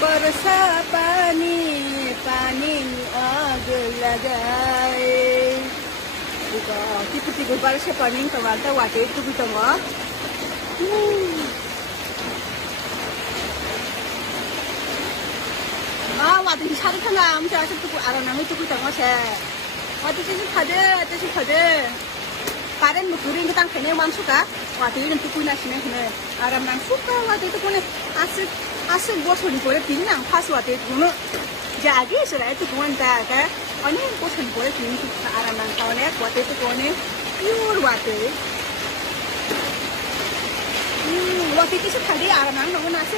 बरसा पानी पानी आग लगाए 이거 띠뿌띠고 빠르셔 버닝 거 왔다 와대 뚜구도 뭐 와대 이 차를 타나 아무튼 아직 뚜구 알아나면 뚜구도 뭐세 와대 뜻이 커들 다른 뭐 그린 거당 그냥 맘수가 와대 이런 뚜구 나시면 그냥 아람랑 수가 와대 뚜구는 아스 뭐 소리 보여 비냥 파스 와대 뚜구는 자기에서 라이 뚜구는 다가 아니 뭐 소리 보여 비냥 아람랑 타오네 와대 뚜구는 이걸 와대 와대 뜻이 다리 아람랑 너무 나서